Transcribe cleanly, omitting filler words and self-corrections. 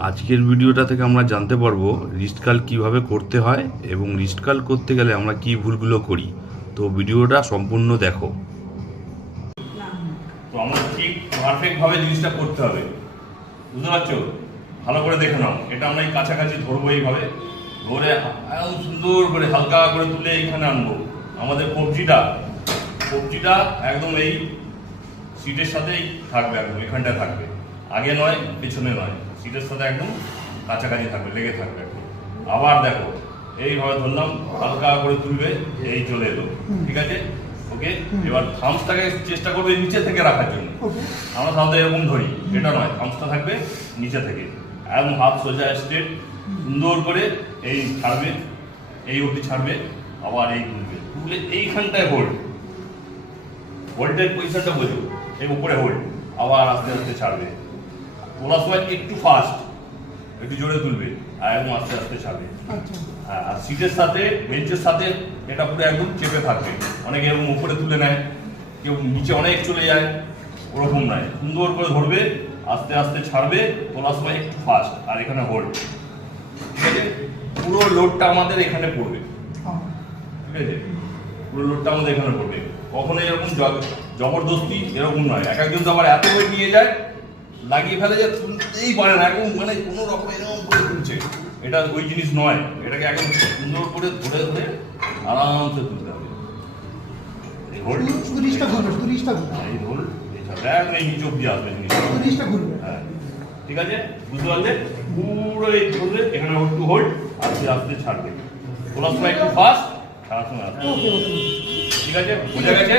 আজকের ভিডিওটা থেকে আমরা জানতে পারবো রিস্ট কার্ল কীভাবে করতে হয় এবং রিস্ট কার্ল করতে গেলে আমরা কী ভুলগুলো করি। তো ভিডিওটা সম্পূর্ণ দেখো। তো আমাদের ঠিক পারফেক্টভাবে জিনিসটা করতে হবে, বুঝতে পারছো? ভালো করে দেখে নাও। এটা আমরা এই কাছাকাছি ধরবো, এইভাবে ধরে একদম সুন্দর করে হালকা করে তুলে এইখানে আনবো। আমাদের কবজিটা একদম এই সিটের সাথেই থাকবে, একদম এখানটা থাকবে, আগে নয় পেছনে নয়, সিটের সাথে একদম কাছাকাছি থাকবে, লেগে থাকবে একদম। আবার দেখো এইভাবে ধরলাম, হালকা করে তুলবে, এই চলে এলো, ঠিক আছে? ওকে, এবার থামসটাকে চেষ্টা করবে নিচে থেকে রাখার জন্য। আমরা সাধারণত এরকম ধরি, এটা নয়, থামসটা থাকবে নিচে থেকে, একদম হাত সোজা স্ট্রেট সুন্দর করে এই ছাড়বে, এই অবধি ছাড়বে, আবার এই তুলবে, তুলে এইখানটায় হোল্ডের পজিশনটা বোঝো, এই উপরে হোল্ড, আবার আস্তে আস্তে ছাড়বে। তোলার সময় একটু ফাস্ট, একটু জোরে তুলবে, আর একদম আস্তে আস্তে ছাড়বে। আর সিটের সাথে বেঞ্চের সাথে এটা পুরো একদম চেপে থাকবে। অনেকে এরকম উপরে তুলে নেয়, কেউ নিচে অনেক চলে যায়, ওরকম নয়, সুন্দর করে ধরবে, আস্তে আস্তে ছাড়বে, তোলার সময় একটু ফাস্ট, আর এখানে হোল্ড, ঠিক আছে? পুরো লোডটা আমাদের এখানে পড়বে, ঠিক আছে? পুরো লোডটা আমাদের এখানে পড়বে। কখনো এরকম জবরদস্তি এরকম নয়। এক একজন তো আবার এত ওয়েট নিয়ে যায়, লাগিয়ে ফেলে, যে তুলতেই পারে না, একদম মানে কোনো রকম এরকম করে তুলছে। এটা ওই জিনিস নয়, এটাকে একদম সুন্দর করে ধরে ধরে আরামসে তুলতে হবে। এই হোল্ড, এই হোল্ড, এই নিচে অব্দি আসবে জিনিসটা, হ্যাঁ, ঠিক আছে? বুঝতে পারলে? পুরো এই ধরলে এখানে হোল্ড টু হোল্ড, আস্তে আস্তে ছাড়বে, তোলার সময় একটু ফাস্ট, ছাড়ার সময় আস্তে, ঠিক আছে? বোঝা গেছে?